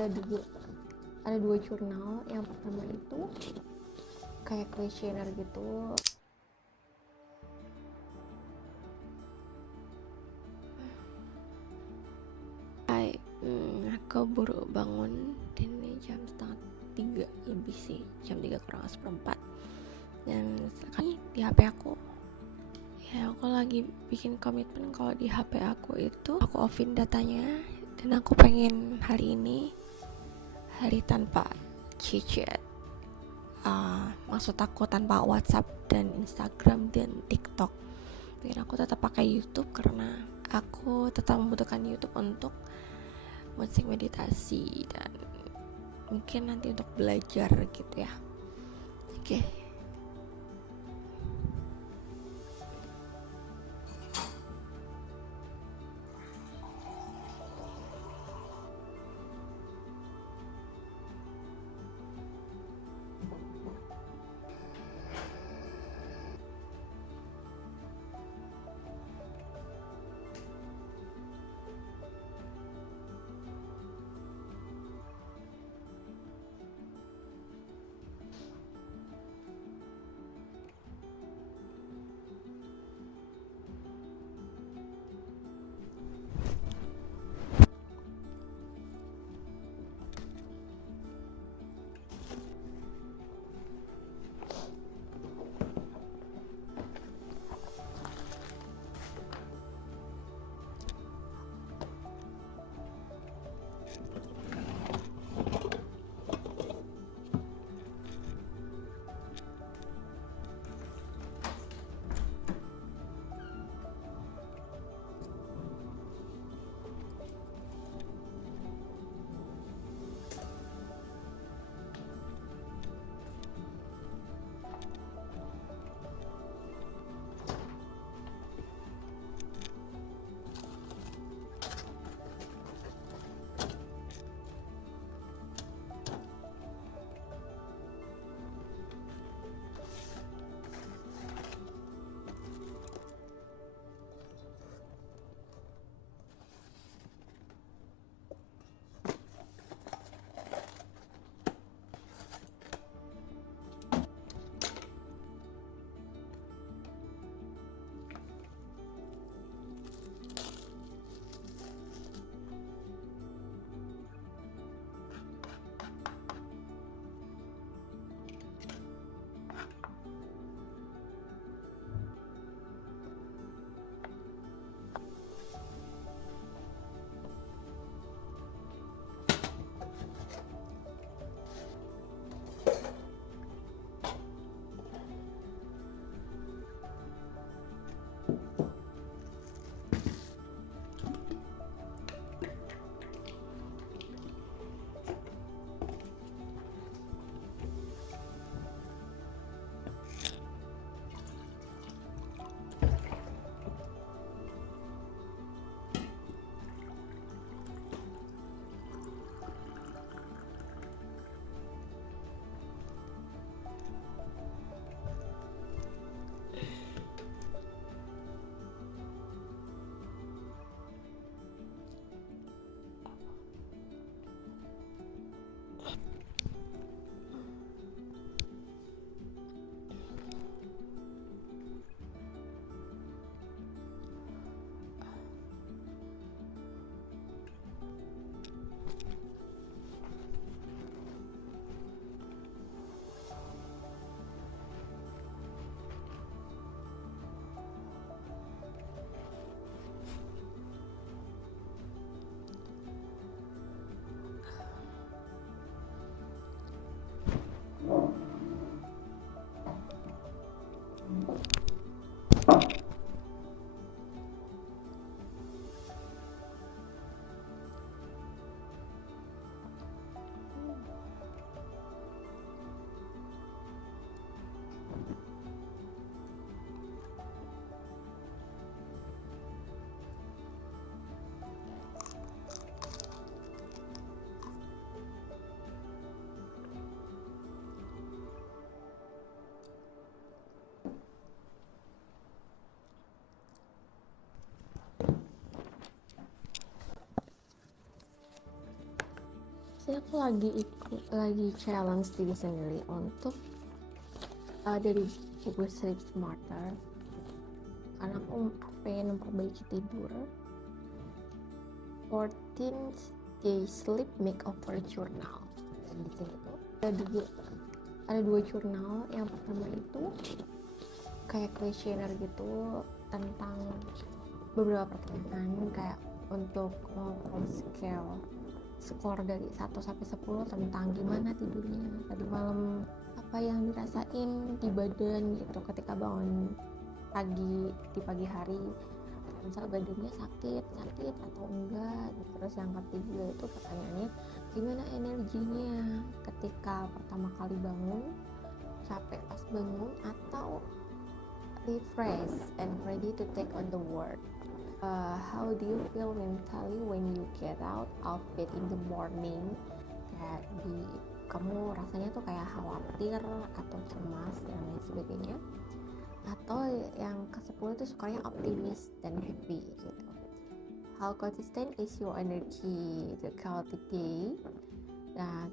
ada dua jurnal. Yang pertama itu kayak kuesioner gitu. Aku baru bangun dan ini jam 2:30 lebih sih, jam 3 kurang seperempat. Dan sekarang di HP aku, ya aku lagi bikin komitmen kalau di HP aku itu aku offin datanya, dan aku pengen hari ini hari tanpa chit-chat. Maksud aku tanpa WhatsApp dan Instagram dan TikTok. Pengen aku tetap pakai YouTube karena aku tetap membutuhkan YouTube untuk musik meditasi dan mungkin nanti untuk belajar gitu ya. Oke. Saya aku lagi challenge diri sendiri untuk dari buku Sleep Smarter, karena aku pengen memperbaiki tidur. 14 Day Sleep Makeover Journal. Dan di sini tuh ada dua jurnal. Yang pertama itu kayak questionnaire gitu tentang beberapa pertanyaan, kayak untuk skor dari 1 sampai 10 tentang gimana tidurnya tadi malam, apa yang dirasain di badan gitu ketika bangun di pagi hari, misal badannya sakit atau enggak gitu. Terus yang ketiga itu pertanyaannya gimana energinya ketika pertama kali bangun, capek pas bangun atau refresh and ready to take on the world. How do you feel mentally when you get out of bed in the morning? Kayak kamu rasanya tuh kayak khawatir atau cemas dan lain sebagainya. Atau yang ke-10 itu sukanya optimis dan happy gitu. How consistent is your energy throughout the day? Nah,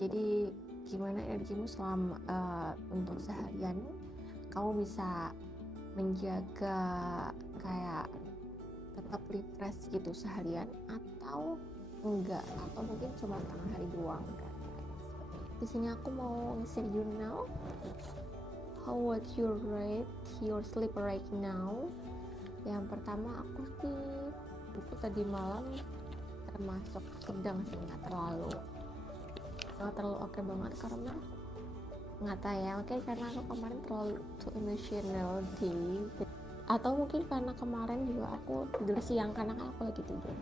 jadi gimana energimu selama untuk seharian? Kamu bisa menjaga kayak tetap refresh gitu seharian atau enggak, atau mungkin cuma setengah hari doang kan. Di sini aku mau ngisi jurnal. How would you rate your sleep right now? Yang pertama aku sih itu tadi malam termasuk sedang sih, nggak terlalu oke banget, karena nggak tahu ya, mungkin karena aku kemarin terlalu emotional day, atau mungkin karena kemarin juga aku tidur siang karena kan aku lagi tidur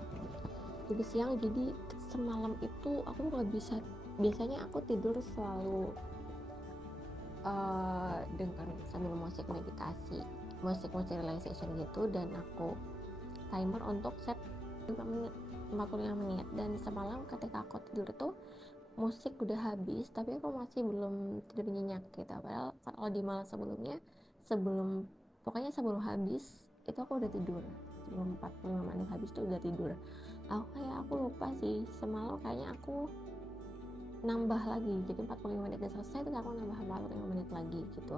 siang, jadi semalam itu aku nggak bisa. Biasanya aku tidur selalu dengan sambil musik meditasi, musik relaxation gitu, dan aku timer untuk set 45 menit. Dan semalam ketika aku tidur tuh musik udah habis tapi aku masih belum tidur nyenyak gitu. Padahal kalau di malam sebelumnya, pokoknya sebelum habis itu aku udah tidur, sebelum 45 menit habis tuh udah tidur. Aku lupa sih, semalam kayaknya aku nambah lagi, jadi 45 menit udah selesai terus aku nambah 45 menit lagi gitu.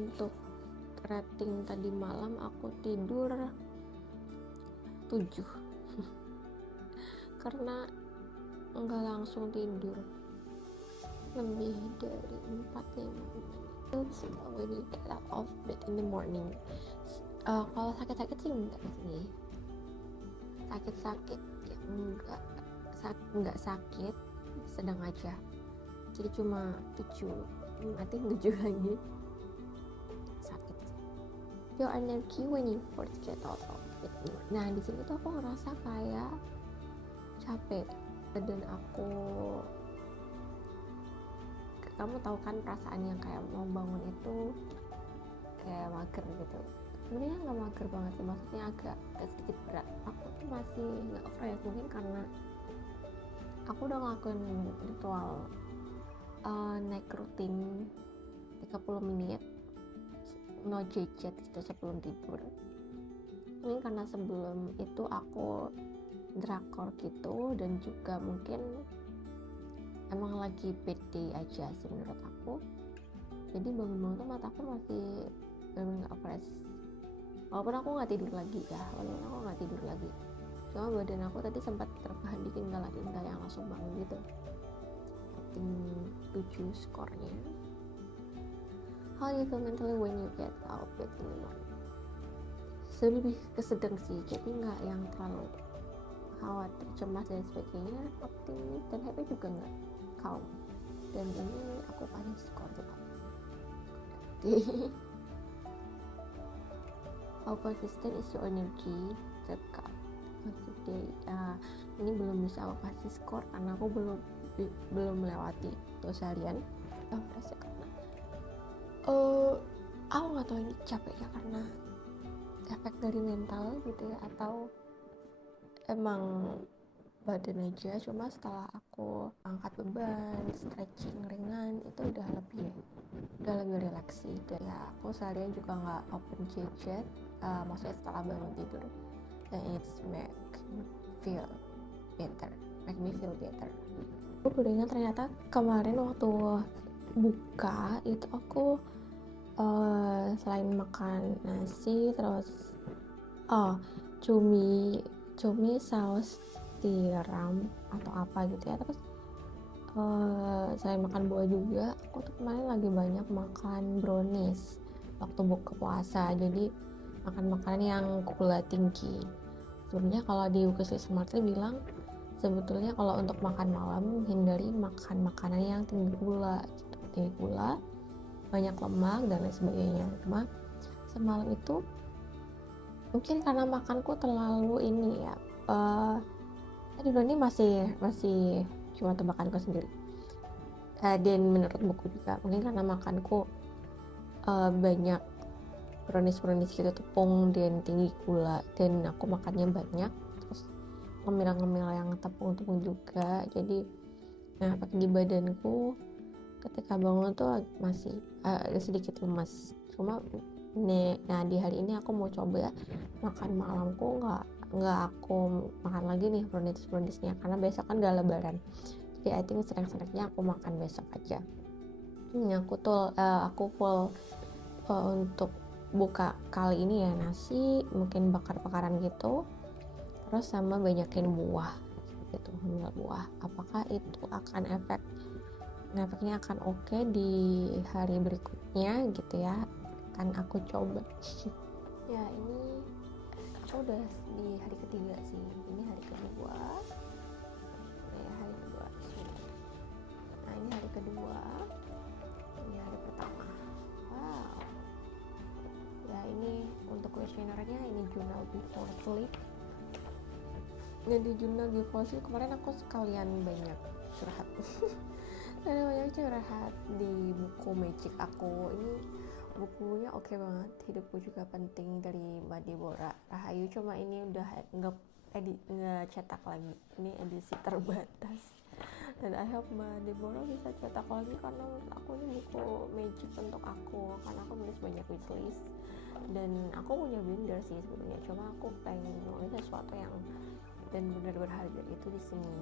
Untuk rating tadi malam aku tidur 7 karena enggak langsung tidur lebih dari 45 menit. When you get out of bed in the morning, kalau sakit-sakit sih enggak sih, sakit-sakit ya enggak sakit, sedang aja, jadi cuma 7 lagi sakit sih. Your energy when you first get out of bed. Nah di sini tuh aku ngerasa kayak capek, dan kamu tahu kan perasaan yang kayak mau bangun itu kayak mager gitu. Sebenarnya nggak mager banget sih, maksudnya agak sedikit berat. Aku tuh masih nggak fresh, mungkin karena aku udah ngelakuin ritual naik rutin 30 menit no gadget gitu sebelum tidur. Mungkin karena sebelum itu aku drakor gitu, dan juga mungkin emang lagi bad day aja sih menurut aku. Jadi bangun-bangun tuh mata aku masih bener-bener gak fresh, walaupun aku gak tidur lagi, cuma badan aku tadi sempat terbahan dikit, gak yang langsung bangun gitu. Rating 7 skornya. How you feel mentally when you get out of bed in the morning? Lebih kesedang sih, jadi gak yang terlalu khawatir, cemas dan sebagainya. Optimis dan happy juga nggak, calm. Dan ini aku kasih skor 8. How consistent is your energy throughout the day? Ini belum bisa aku kasih skor karena aku belum melewati itu seharian. Merasa karena aku nggak tahu ini capek ya karena efek dari mental gitu ya, atau emang badan aja. Cuma setelah aku angkat beban, stretching ringan, itu udah lebih relax sih. Dan ya aku seharian juga nggak open gadget, maksudnya setelah bangun tidur, dan it's make me feel better. Aku baru ingat ternyata kemarin waktu buka itu aku selain makan nasi terus cumi saus tiram atau apa gitu ya, terus selain makan buah juga aku tuh kemarin lagi banyak makan brownies waktu buka puasa, jadi makan makanan yang gula tinggi. Sebenarnya kalau di Wishlist Smartly bilang sebetulnya kalau untuk makan malam hindari makan makanan yang tinggi gula gitu. Tinggi gula, banyak lemak dan lain sebagainya. Cuma semalam itu mungkin karena makanku terlalu ini ya, dulu ini masih cuma tebakanku sendiri, dan menurut buku juga mungkin karena makanku banyak brownies gitu, tepung dan tinggi gula, dan aku makannya banyak, terus ngemil yang tepung juga, jadi di badanku ketika bangun tuh masih ada sedikit lemas. Cuma di hari ini aku mau coba ya, makan malamku nggak aku makan lagi nih browniesnya, karena besok kan udah lebaran, jadi I think snack-snacknya aku makan besok aja. Aku full untuk buka kali ini ya, nasi mungkin bakar-bakaran gitu, terus sama banyakin buah gitu, ngambil buah. Apakah itu akan efeknya akan oke di hari berikutnya gitu ya, kan aku coba. Ya ini aku udah di hari ketiga sih, ini hari kedua. Nah ini hari kedua, ini hari pertama. Wow. Ya ini untuk questionnaire-nya, ini journal before sleep. Dan di journal before sleep kemarin aku sekalian banyak curhat. Banyak curhat di buku Magic aku. Ini bukunya oke banget, Hidupku Juga Penting dari Mbak Deborah Rahayu. Cuma ini udah nggak cetak lagi, ini edisi terbatas, dan I hope Mbak Deborah bisa cetak lagi, karena menurut aku ini buku magic untuk aku, karena aku nulis banyak wishlist dan aku punya binder sih sebenarnya, cuma aku pengen nulis sesuatu yang dan benar berharga itu di sini.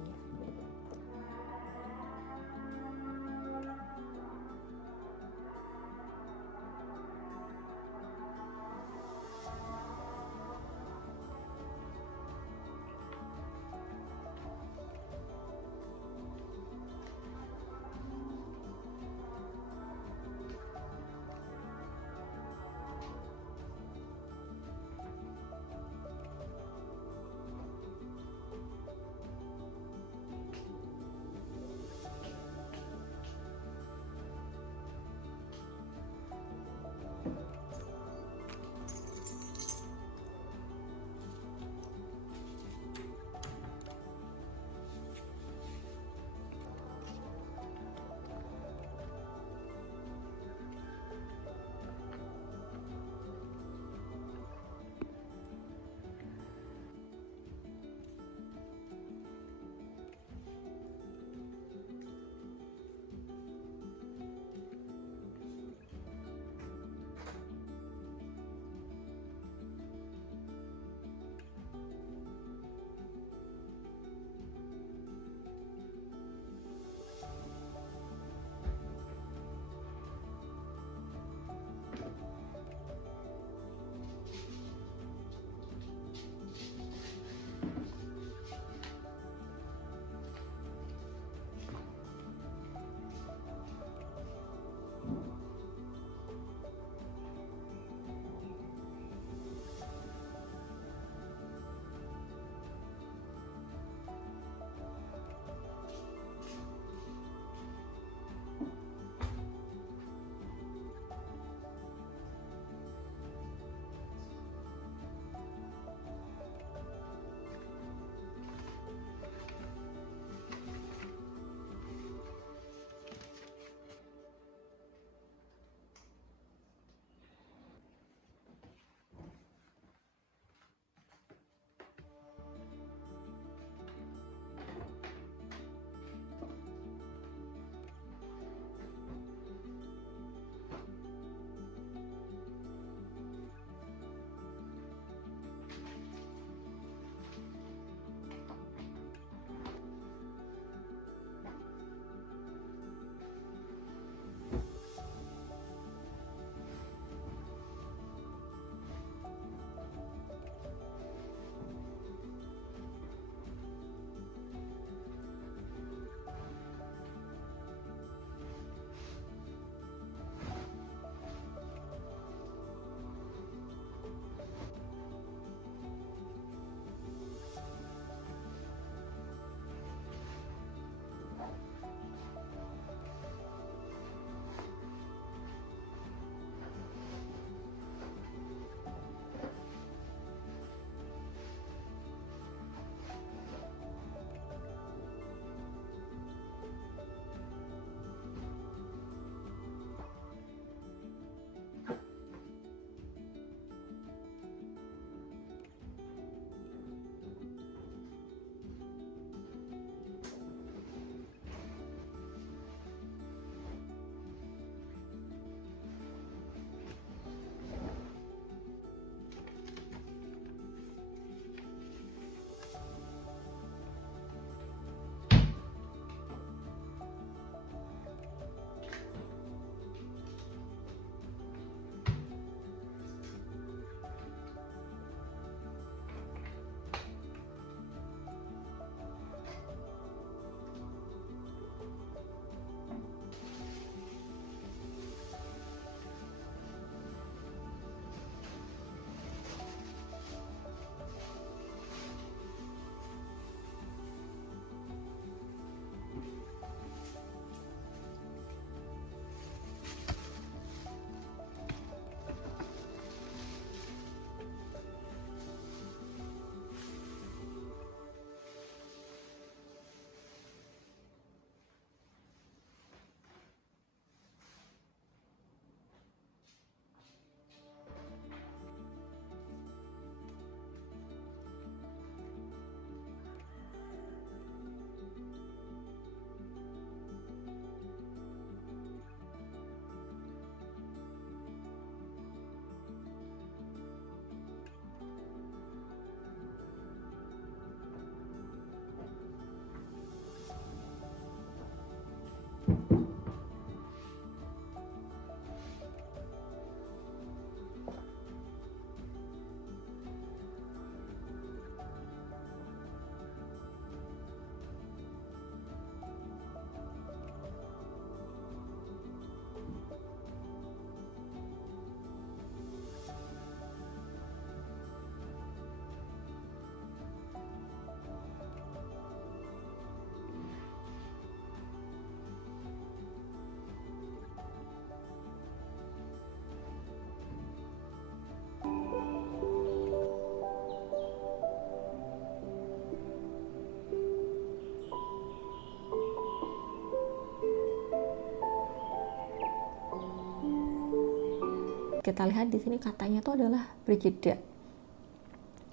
kita lihat di sini katanya tuh adalah berjeda.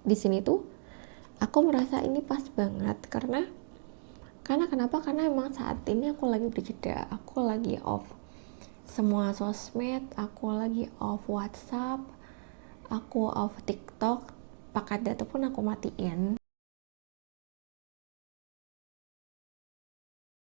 Di sini tuh aku merasa ini pas banget karena kenapa? Karena emang saat ini aku lagi berjeda, aku lagi off semua sosmed, aku lagi off WhatsApp, aku off TikTok, paket data pun aku matiin.